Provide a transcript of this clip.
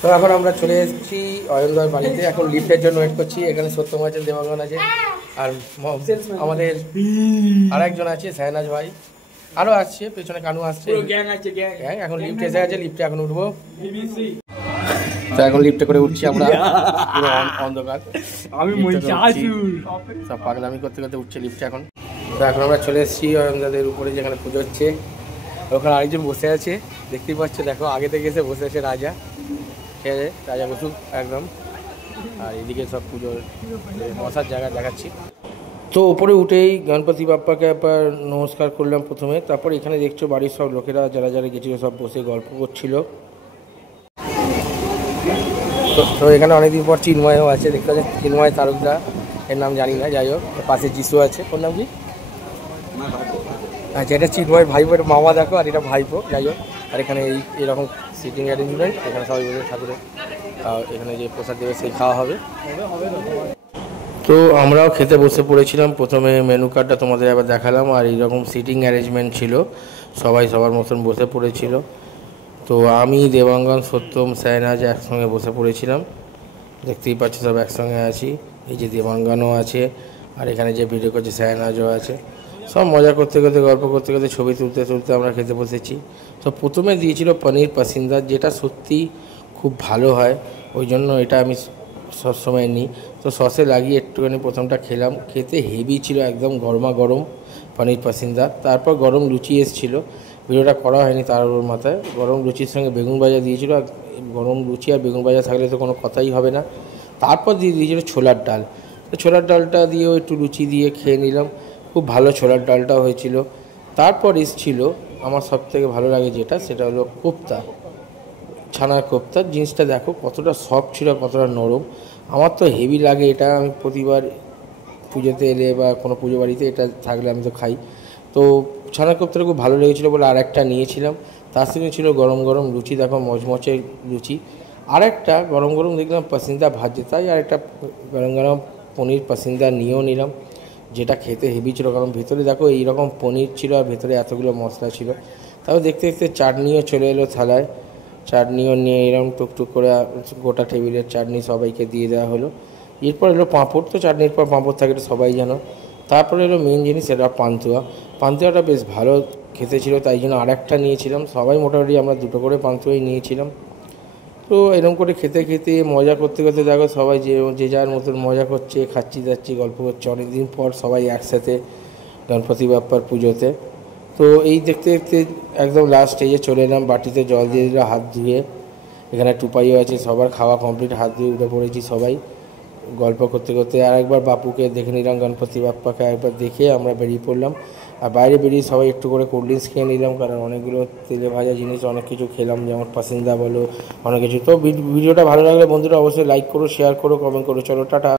তো এখন আমরা চলে এসেছি অয়নদার বাড়িতে। এখন লিফটের জন্য ওয়েট করছি। এখানে সত্যম আছে, দেবাঙ্গন আছে, আর আমাদের আর একজন আছে শাহনাজ ভাই, আরও আসছে, পেছনে কানু আসছে, এখন লিফট এসে গেছে। লিফটে এখন উঠবো। তো এখন লিফটে করে উঠছি আমরা, পুরো অন্ধকার, সব পাগলামি করতে করতে উঠছে লিফটে এখন। তো এখন আমরা চলে এসেছি অয়নদাদের উপরে, যেখানে পুজো হচ্ছে। ওখানে আরেকজন বসে আছে, দেখতেই পাচ্ছ, দেখো আগে থেকে এসে বসে আছে রাজা। ঠিক আছে, রাজা বসুক একদম। আর এদিকে সব পুজোর বসার জায়গা দেখাচ্ছি। তো উপরে উঠেই গণপতি বাপ্পাকে একবার নমস্কার করলাম প্রথমে। তারপর এখানে দেখছো বাড়ির সব লোকেরা যারা যারা গেছিলো সব বসে গল্প করছিল। তো এখানে অনেকদিন পর চিন্ময়ও আছে, দেখতে পাচ্ছেন চিন্ময় তারকদা, এর নাম জানি না, যাই হোক। পাশে যিশু আছে, ওর নাম কি? আচ্ছা, এটা চিন্ময় ভাইপো, এটা মামা দেখো, আর এটা ভাইপো, যাই হোক। আর এখানে এইরকম সিটিং অ্যারেঞ্জমেন্ট, এখানে সবাই বসে ঠাকুরের এখানে যে প্রসাদ দেবে সেই খাওয়া হবে। তো আমরাও খেতে বসে পড়েছিলাম। প্রথমে মেনু কার্ডটা তোমাদের আবার দেখালাম, আর এইরকম সিটিং অ্যারেঞ্জমেন্ট ছিল, সবাই সবার মতন বসে পড়েছিল। তো আমি, দেবাঙ্গন, সত্যম, শাহনাজ একসঙ্গে বসে পড়েছিলাম। দেখতেই পাচ্ছ সব একসঙ্গে আছি। এই যে দেবাঙ্গনও আছে, আর এখানে যে ভিডিও করছে শাহনাজও আছে। সব মজা করতে করতে, গল্প করতে করতে, ছবি তুলতে তুলতে আমরা খেতে বসেছি। তো প্রথমে দিয়েছিল পনির পাসিন্দা, যেটা সত্যি খুব ভালো হয়, ওই জন্য এটা আমি সবসময় নিই। তো সসে লাগিয়ে একটুখানি প্রথমটা খেলাম, খেতে হেভি ছিল, একদম গরমা গরম পনির পাসিন্দা। তারপর গরম লুচি এসেছিলো, ভিডিওটা করা হয়নি তার ওর মাথায়। গরম লুচির সঙ্গে বেগুন ভাজা দিয়েছিল, আর গরম লুচি আর বেগুন ভাজা থাকলে তো কোনো কথাই হবে না। তারপর দিয়ে দিয়েছিল ছোলার ডাল। তো ছোলার ডালটা দিয়েও একটু লুচি দিয়ে খেয়ে নিলাম, খুব ভালো ছোলার ডালটাও হয়েছিল। তারপর এসেছিলো আমার সবথেকে ভালো লাগে যেটা, সেটা হলো কোপ্তা, ছানার কোপ্তা। জিনিসটা দেখো কতটা সফট ছিল, কতটা নরম। আমার তো হেভি লাগে এটা, আমি প্রতিবার পুজোতে এলে বা কোনো পুজো বাড়িতে এটা থাকলে আমি তো খাই। তো ছানার কোপ্তাটা খুব ভালো লেগেছিলো বলে আর একটা নিয়েছিলাম। তার সঙ্গে ছিল গরম গরম লুচি, দেখো মচমচে লুচি। আর একটা গরম গরম দেখলাম পাসিন্দা ভাজছে, তাই আর একটা গরম গরম পনির পাসিন্দা নিয়েও নিলাম, যেটা খেতে হেভি ছিল। কারণ ভেতরে দেখো এইরকম পনির ছিল, আর ভেতরে এতগুলো মশলা ছিল। তাও দেখতে দেখতে চাটনিও চলে এলো থালায়, চাটনিও নিয়ে এরকম টুকটুক করে গোটা টেবিলের চাটনি সবাইকে দিয়ে দেওয়া হলো। এরপর এলো পাঁপড়, তো চাটনির পর পাঁপড় থাকে, এটা সবাই জানো। তারপরে এলো মেন জিনিস, এটা পান্তুয়া। পান্তুয়াটা বেশ ভালো খেতে ছিল, তাই জন্য আর একটা নিয়েছিলাম। সবাই মোটামুটি আমরা দুটো করে পান্তুয়াই নিয়েছিলাম। তো এরকম করে খেতে খেতে, মজা করতে করতে দেখো সবাই যে যার মতন মজা করছে, খাচ্ছি যাচ্ছি, গল্প করছে। অনেকদিন পর সবাই একসাথে গণপতি বাপ্পার পুজোতে। তো এই দেখতে দেখতে একদম লাস্ট স্টেজে চলে এলাম। বাটিতে জল দিয়ে দিল হাত ধুয়ে, এখানে টুপাইও আছে, সবার খাওয়া কমপ্লিট, হাত ধুয়ে উঠে পড়েছি সবাই গল্প করতে করতে। আর একবার বাপুকে দেখে নিলাম, গণপতি বাপ্পাকে একবার দেখে আমরা বেরিয়ে পড়লাম। আর বাইরে বেরিয়ে সবাই একটু করে কোল্ড ড্রিঙ্কস খেয়ে নিলাম, কারণ অনেকগুলো তেলে ভাজা জিনিস অনেক কিছু খেলাম, যেমন পাসিন্দা বলো, অনেক কিছু। তো ভিডিওটা ভালো লাগলে বন্ধুরা অবশ্যই লাইক করো, শেয়ার করো, কমেন্ট করো। চলো টাটা।